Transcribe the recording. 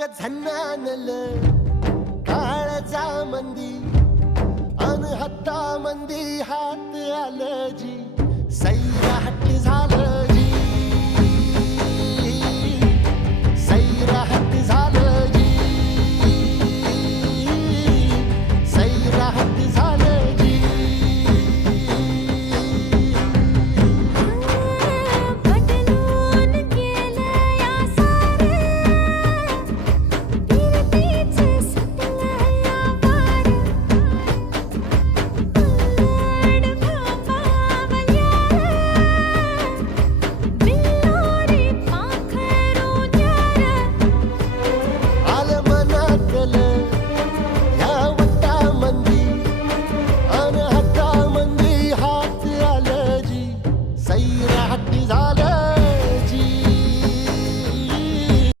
ग झन्नानल काळजा मंदी अन हत्ता मंदी हात आलं जी सैराट झालं